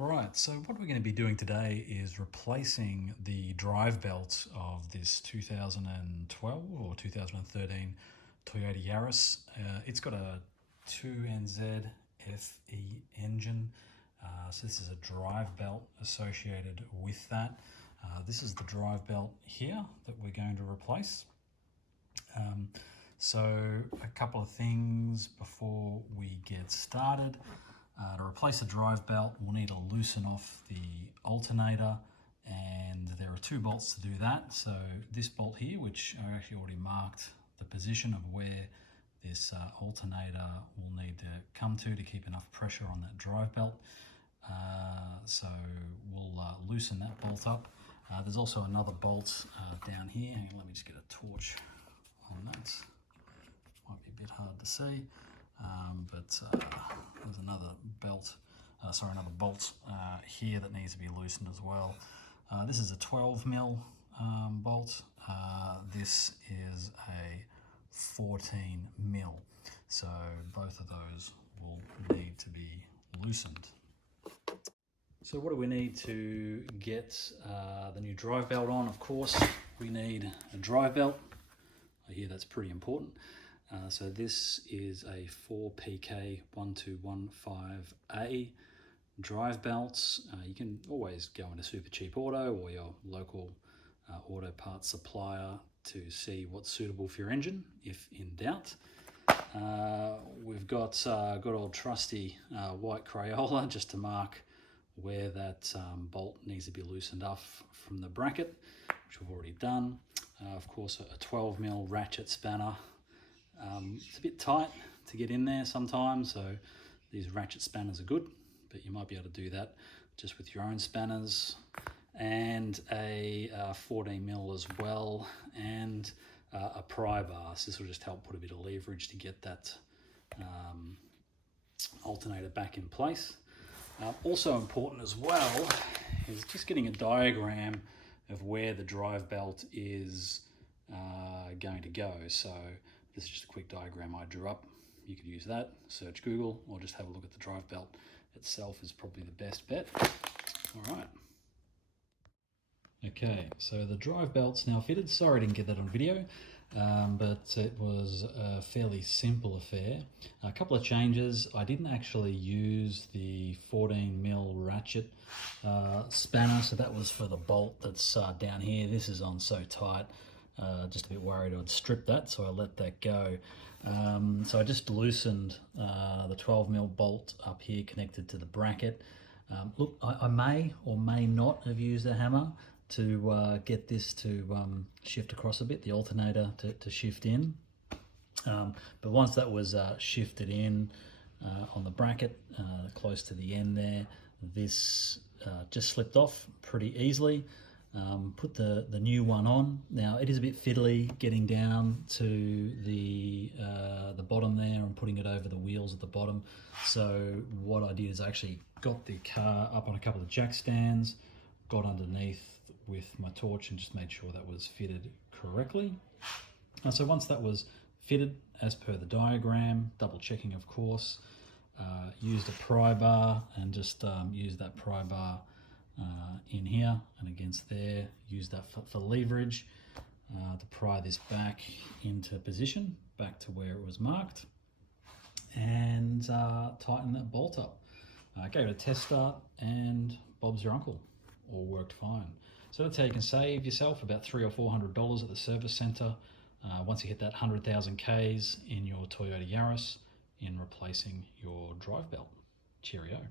Alright, so what we're going to be doing today is replacing the drive belt of this 2012 or 2013 Toyota Yaris. It's got a 2NZ FE engine, so this is a drive belt associated with that. This is the drive belt here that we're going to replace. So a couple of things before we get started. To replace the drive belt, we'll need to loosen off the alternator, and there are two bolts to do that. So this bolt here, which I actually already marked the position of where this alternator will need to come to keep enough pressure on that drive belt. So we'll loosen that bolt up. There's also another bolt down here. Hang on, let me just get a torch on that. Might be a bit hard to see. But there's another bolt here that needs to be loosened as well. This is a 12mm bolt. This is a 14mm. So both of those will need to be loosened. So what do we need to get the new drive belt on? Of course, we need a drive belt. I hear that's pretty important. So this is a 4PK1215A drive belts. You can always go into Super Cheap Auto or your local auto parts supplier to see what's suitable for your engine, if in doubt. We've got good old trusty white Crayola just to mark where that bolt needs to be loosened off from the bracket, which we've already done. Of course, a 12mm ratchet spanner. It's a bit tight to get in there sometimes, so these ratchet spanners are good, but you might be able to do that just with your own spanners. And a 14mm as well, and a pry bar. So this will just help put a bit of leverage to get that alternator back in place. Also important as well is just getting a diagram of where the drive belt is going to go. So this is just a quick diagram I drew up. You could use that, search Google, or just have a look at the drive belt itself is probably the best bet. All right. Okay, so the drive belt's now fitted. Sorry I didn't get that on video, but it was a fairly simple affair. A couple of changes. I didn't actually use the 14mm ratchet spanner, so that was for the bolt that's down here. This is on so tight. Just a bit worried I'd strip that, so I let that go. So I just loosened the 12mm bolt up here connected to the bracket. Look, I may or may not have used a hammer to get this to shift across a bit, the alternator to shift in. But once that was shifted in on the bracket, close to the end there, this just slipped off pretty easily. Put the new one on. Now it is a bit fiddly getting down to the bottom there and putting it over the wheels at the bottom. So what I did is I actually got the car up on a couple of jack stands, got underneath with my torch and just made sure that was fitted correctly. So once that was fitted as per the diagram, double checking of course, used a pry bar and just used that pry bar in here and against there, use that for leverage to pry this back into position, back to where it was marked, and tighten that bolt up. Gave it a test start and Bob's your uncle, all worked fine. So that's how you can save yourself about $300 or $400 at the service centre once you hit that 100,000 Ks in your Toyota Yaris in replacing your drive belt. Cheerio.